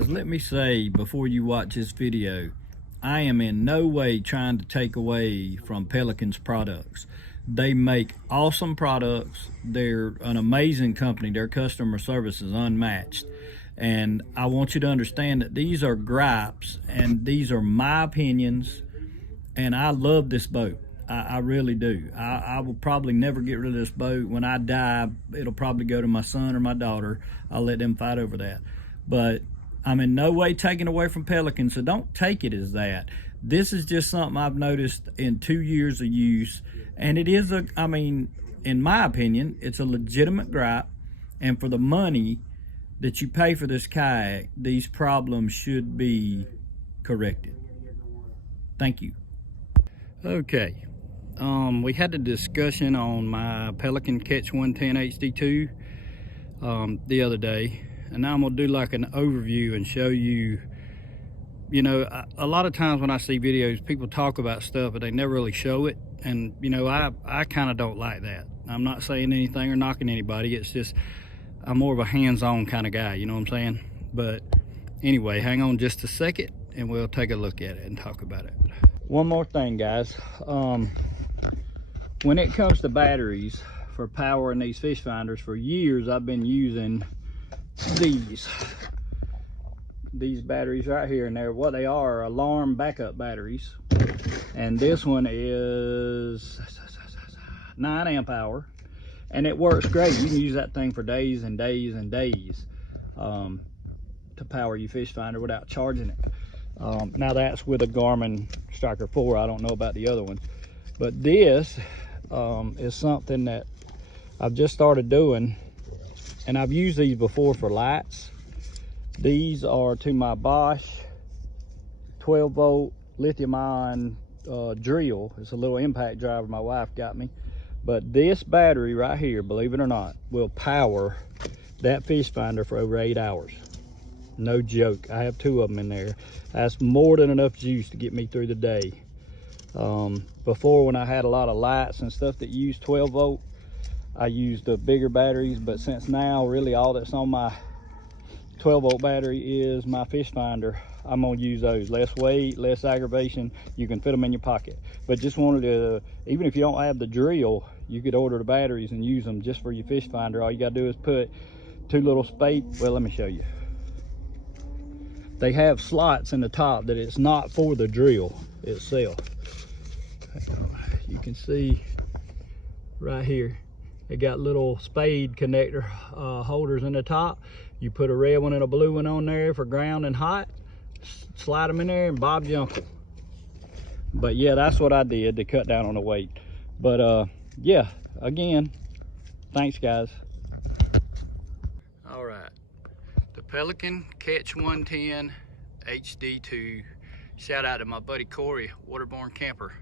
Guys, let me say before you watch this video, I am in no way trying to take away from Pelican's products. They make awesome products. They're an amazing company. Their customer service is unmatched. And I want you to understand that these are gripes and these are my opinions. And I love this boat. I really do. I will probably never get rid of this boat. When I die, it'll probably go to my son or my daughter. I'll let them fight over that. But I'm in no way taking away from Pelican, so don't take it as that. This is just something I've noticed in 2 years of use. And it is in my opinion, it's a legitimate gripe. And for the money that you pay for this kayak, these problems should be corrected. Thank you. Okay. We had a discussion on my Pelican Catch 110 HD2 the other day, and now I'm gonna do like an overview and show you. You know, a lot of times when I see videos, people talk about stuff, but they never really show it. And you know, I kind of don't like that. I'm not saying anything or knocking anybody. It's just I'm more of a hands-on kind of guy. You know what I'm saying? But anyway, hang on just a second, and we'll take a look at it and talk about it. One more thing, guys. When it comes to batteries for powering these fish finders, for years I've been using these batteries right here, and they're what they are alarm backup batteries. And this one is 9 amp hour, and it works great. You can use that thing for days and days and days to power your fish finder without charging it. Now that's with a Garmin Striker 4. I don't know about the other one, but this is something that I've just started doing, and I've used these before for lights. These are to my Bosch 12 volt lithium ion drill. It's a little impact driver my wife got me, but this battery right here, believe it or not, will power that fish finder for over 8 hours. No joke. I have 2 of them in there. That's more than enough juice to get me through the day. Before, when I had a lot of lights and stuff that used 12 volt, I used the bigger batteries, but since now really all that's on my 12 volt battery is my fish finder, I'm gonna use those. Less weight, less aggravation. You can fit them in your pocket. But just wanted to, even if you don't have the drill, you could order the batteries and use them just for your fish finder. All you gotta do is put 2 little spade, well, let me show you. They have slots in the top that it's not for the drill itself. You can see right here, they got little spade connector holders in the top. You put a red one and a blue one on there for ground and hot, slide them in there, and Bob's your uncle. But yeah, that's what I did to cut down on the weight. But yeah, again, thanks guys. All right, the Pelican Catch 110 HD2. Shout out to my buddy Corey, Waterborne Camper.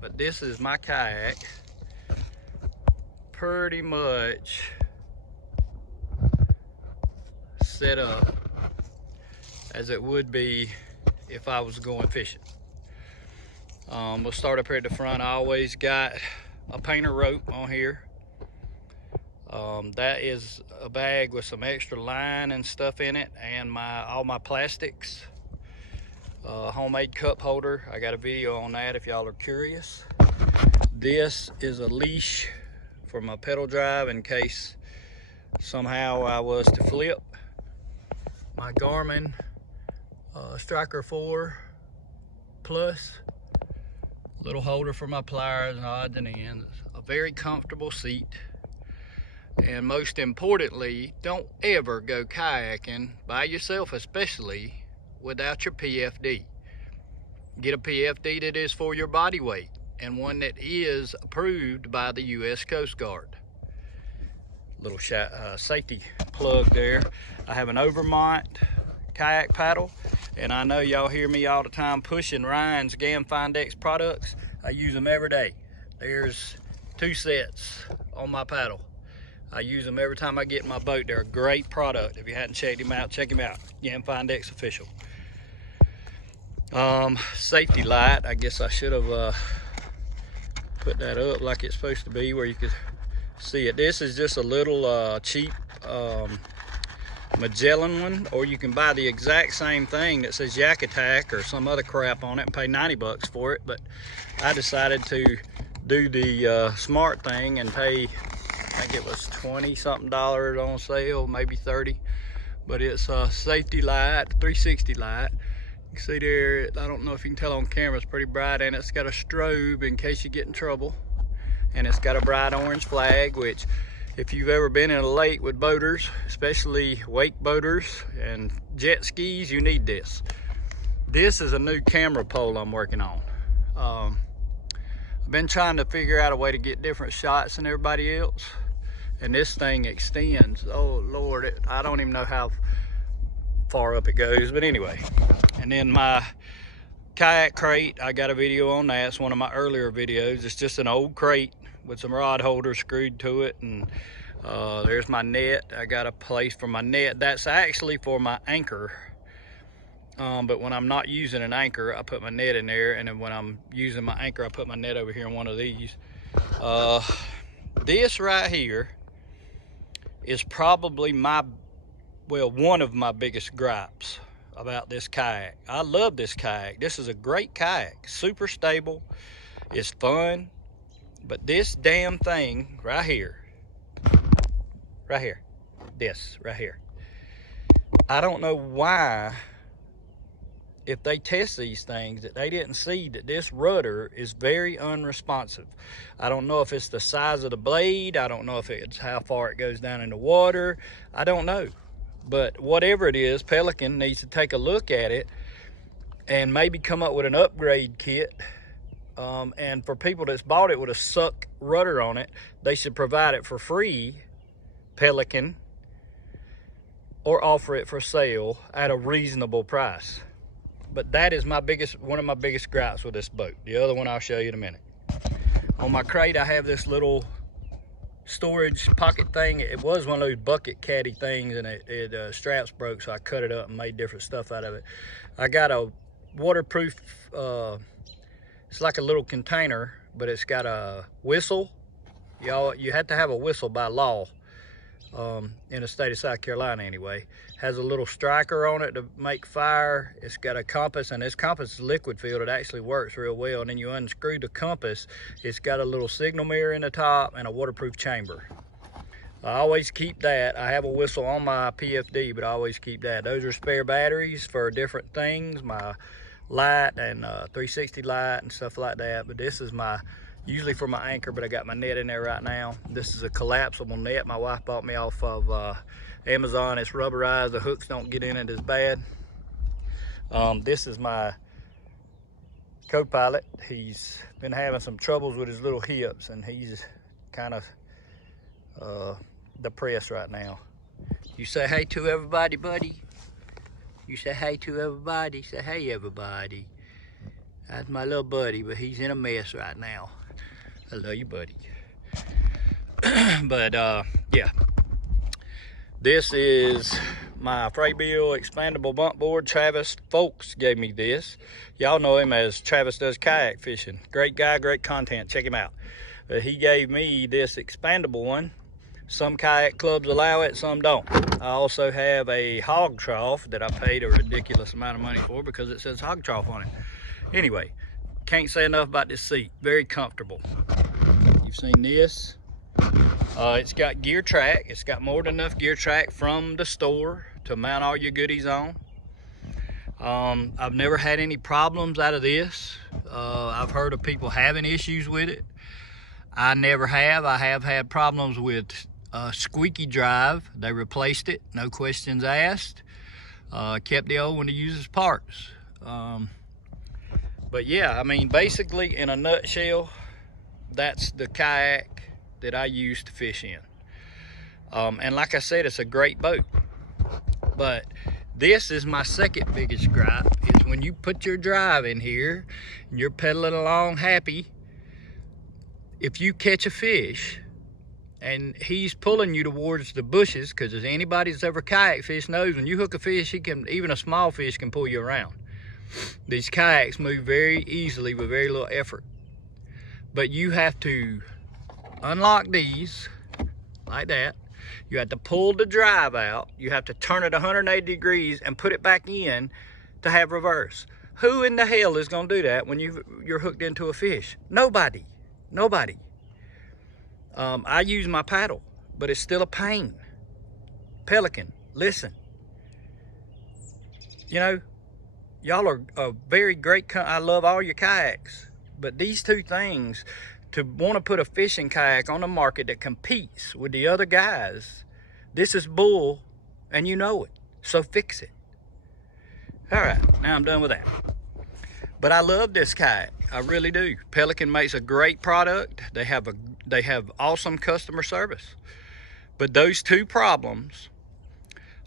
But this is my kayak, pretty much set up as it would be if I was going fishing. We'll start up here at the front. I always got a painter rope on here. That is a bag with some extra line and stuff in it, and all my plastics. Homemade cup holder. I got a video on that if y'all are curious. This is a leash for my pedal drive in case somehow I was to flip. My Garmin Striker 4 Plus, little holder for my pliers and odds and ends. A very comfortable seat. And most importantly, don't ever go kayaking by yourself, especially without your PFD. Get a PFD that is for your body weight and one that is approved by the U.S. Coast Guard. Little safety plug there. I have an Overmont kayak paddle, and I know y'all hear me all the time pushing Ryan's GAM Findex products. I use them every day. There's 2 sets on my paddle. I use them every time I get in my boat. They're a great product. If you hadn't checked them out, check them out. GAM Findex official. Safety light. I guess I should have put that up like it's supposed to be where you could see it. This is just a little cheap Magellan one, or you can buy the exact same thing that says Yak Attack or some other crap on it and pay 90 bucks for it. But I decided to do the smart thing and pay, I think it was 20 something dollars on sale, maybe 30. But it's a safety light, 360 light. You can see there, I don't know if you can tell on camera, it's pretty bright, and it's got a strobe in case you get in trouble. And it's got a bright orange flag, which if you've ever been in a lake with boaters, especially wake boaters and jet skis, you need this. This is a new camera pole I'm working on. I've been trying to figure out a way to get different shots than everybody else. And this thing extends, oh Lord, I don't even know how far up it goes, but anyway. And then my kayak crate, I got a video on that. It's one of my earlier videos. It's just an old crate with some rod holders screwed to it, and there's my net. I got a place for my net. That's actually for my anchor, but when I'm not using an anchor, I put my net in there, and then when I'm using my anchor, I put my net over here in one of these. This right here is probably one of my biggest gripes about this kayak. I love this kayak. This is a great kayak, super stable, it's fun, but this damn thing right here, this right here, I don't know why, if they test these things, that they didn't see that this rudder is very unresponsive. I don't know if it's the size of the blade, I don't know if it's how far it goes down in the water, I don't know. But whatever it is, Pelican needs to take a look at it and maybe come up with an upgrade kit. And for people that's bought it with a suck rudder on it, they should provide it for free, Pelican, or offer it for sale at a reasonable price. But that is one of my biggest gripes with this boat. The other one I'll show you in a minute. On my crate, I have this little storage pocket thing. It was one of those bucket caddy things, and it straps broke, so I cut it up and made different stuff out of it. I got a waterproof, it's like a little container, but it's got a whistle. You have to have a whistle by law in the state of South Carolina anyway. Has a little striker on it to make fire. It's got a compass, and this compass is liquid filled. It actually works real well. And then you unscrew the compass. It's got a little signal mirror in the top and a waterproof chamber. I always keep that. I have a whistle on my PFD, but I always keep that. Those are spare batteries for different things, my light and 360 light and stuff like that. But this is usually for my anchor, but I got my net in there right now. This is a collapsible net my wife bought me off of Amazon. It's rubberized, the hooks don't get in it as bad. This is my co-pilot. He's been having some troubles with his little hips, and he's kind of depressed right now. You say hey to everybody, buddy. You say hey to everybody. Say hey, everybody. That's my little buddy, but he's in a mess right now. I love you, buddy. But yeah, this is my Frabill expandable bump board. Travis Folks gave me this. Y'all know him as Travis Does Kayak Fishing. Great guy, great content. Check him out. But he gave me this expandable one. Some kayak clubs allow it, some don't. I also have a hog trough that I paid a ridiculous amount of money for because it says hog trough on it. Anyway, can't say enough about this seat. Very comfortable. You've seen this. It's got gear track. It's got more than enough gear track from the store to mount all your goodies on. I've never had any problems out of this. I've heard of people having issues with it. I never have. I have had problems with squeaky drive. They replaced it, no questions asked. Kept the old one to use as parts. But yeah, I mean, basically in a nutshell, that's the kayak that I use to fish in. And like I said, it's a great boat. But this is my second biggest gripe, is when you put your drive in here and you're pedaling along happy, if you catch a fish and he's pulling you towards the bushes, because as anybody that's ever kayak fished knows, when you hook a fish, even a small fish can pull you around. These kayaks move very easily with very little effort. But you have to unlock these like that, You have to pull the drive out. You have to turn it 180 degrees and put it back in to have reverse. Who in the hell is going to do that when you're hooked into a fish? Nobody. Nobody. I use my paddle, but it's still a pain. Pelican, listen. You know, y'all are a very great, I love all your kayaks, but these two things, to want to put a fishing kayak on the market that competes with the other guys, this is bull, and you know it, so fix it. All right, now I'm done with that. But I love this kayak, I really do. Pelican makes a great product. They have awesome customer service. But those two problems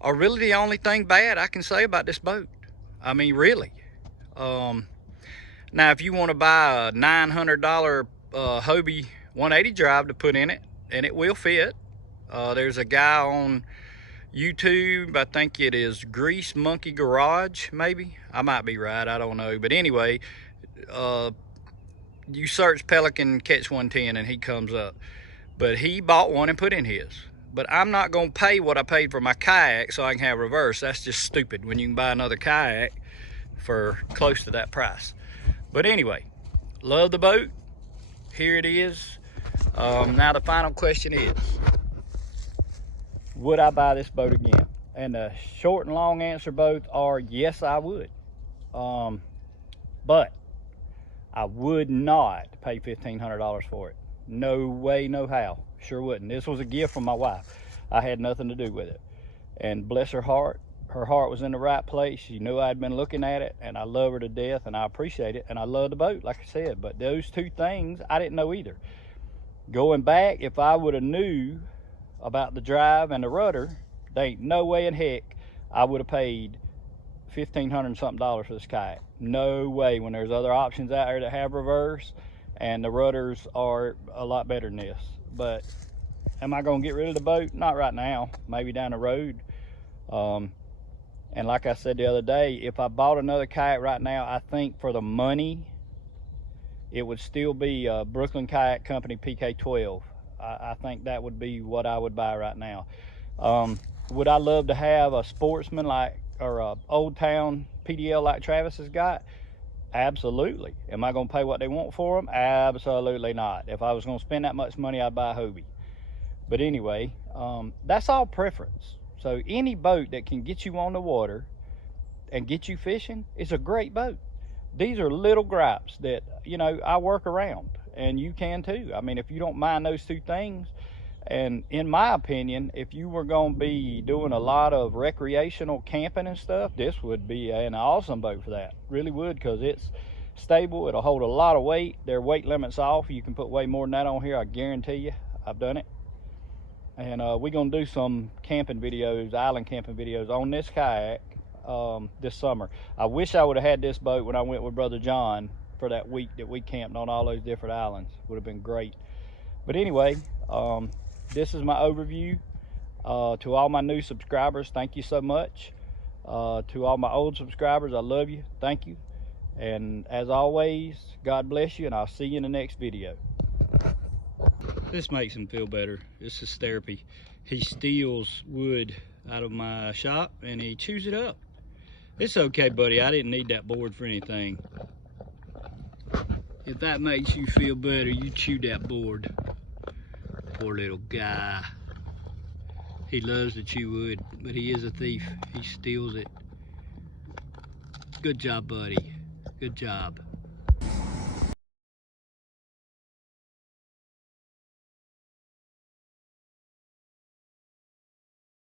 are really the only thing bad I can say about this boat. I mean, really. Now, if you want to buy a $900 Hobie 180 drive to put in it, and it will fit. There's a guy on YouTube, I think it is Grease Monkey Garage, maybe. I might be right, I don't know. But anyway, you search Pelican Catch 110 and he comes up. But he bought one and put in his. But I'm not going to pay what I paid for my kayak so I can have reverse. That's just stupid when you can buy another kayak for close to that price. But anyway, love the boat. Here it is. Now the final question is, would I buy this boat again? And the short and long answer both are yes, I would. But I would not pay $1,500 for it. No way, no how. Sure wouldn't. This was a gift from my wife. I had nothing to do with it. And bless her heart was in the right place. She knew I'd been looking at it, and I love her to death, and I appreciate it, and I love the boat, like I said. But those two things, I didn't know either. Going back, if I would have knew about the drive and the rudder, there ain't no way in heck I would have paid $1,500 and something for this kayak. No way, when there's other options out there that have reverse, and the rudders are a lot better than this. But am I going to get rid of the boat? Not right now, maybe down the road. And like I said the other day, if I bought another kayak right now, I think for the money, it would still be Brooklyn Kayak Company PK12. I think that would be what I would buy right now. Would I love to have a Sportsman like, or a Old Town PDL like Travis has got? Absolutely. Am I going to pay what they want for them? Absolutely not. If I was going to spend that much money, I'd buy a Hobie. But anyway, that's all preference. So any boat that can get you on the water and get you fishing is a great boat. These are little gripes that, you know, I work around, and you can too. I mean, if you don't mind those two things, and in my opinion, if you were going to be doing a lot of recreational camping and stuff, this would be an awesome boat for that. Really would, because it's stable. It'll hold a lot of weight. Their weight limit's off. You can put way more than that on here, I guarantee you. I've done it. And we're going to do some camping videos, island camping videos on this kayak this summer. I wish I would have had this boat when I went with Brother John for that week that we camped on all those different islands. Would have been great. But anyway, this is my overview. To all my new subscribers, thank you so much. To all my old subscribers, I love you. Thank you. And as always, God bless you, and I'll see you in the next video. This makes him feel better. This is therapy. He steals wood out of my shop and he chews it up. It's okay, buddy. I didn't need that board for anything. If that makes you feel better, you chew that board. Poor little guy. He loves to chew wood, but he is a thief. He steals it. Good job, buddy. Good job.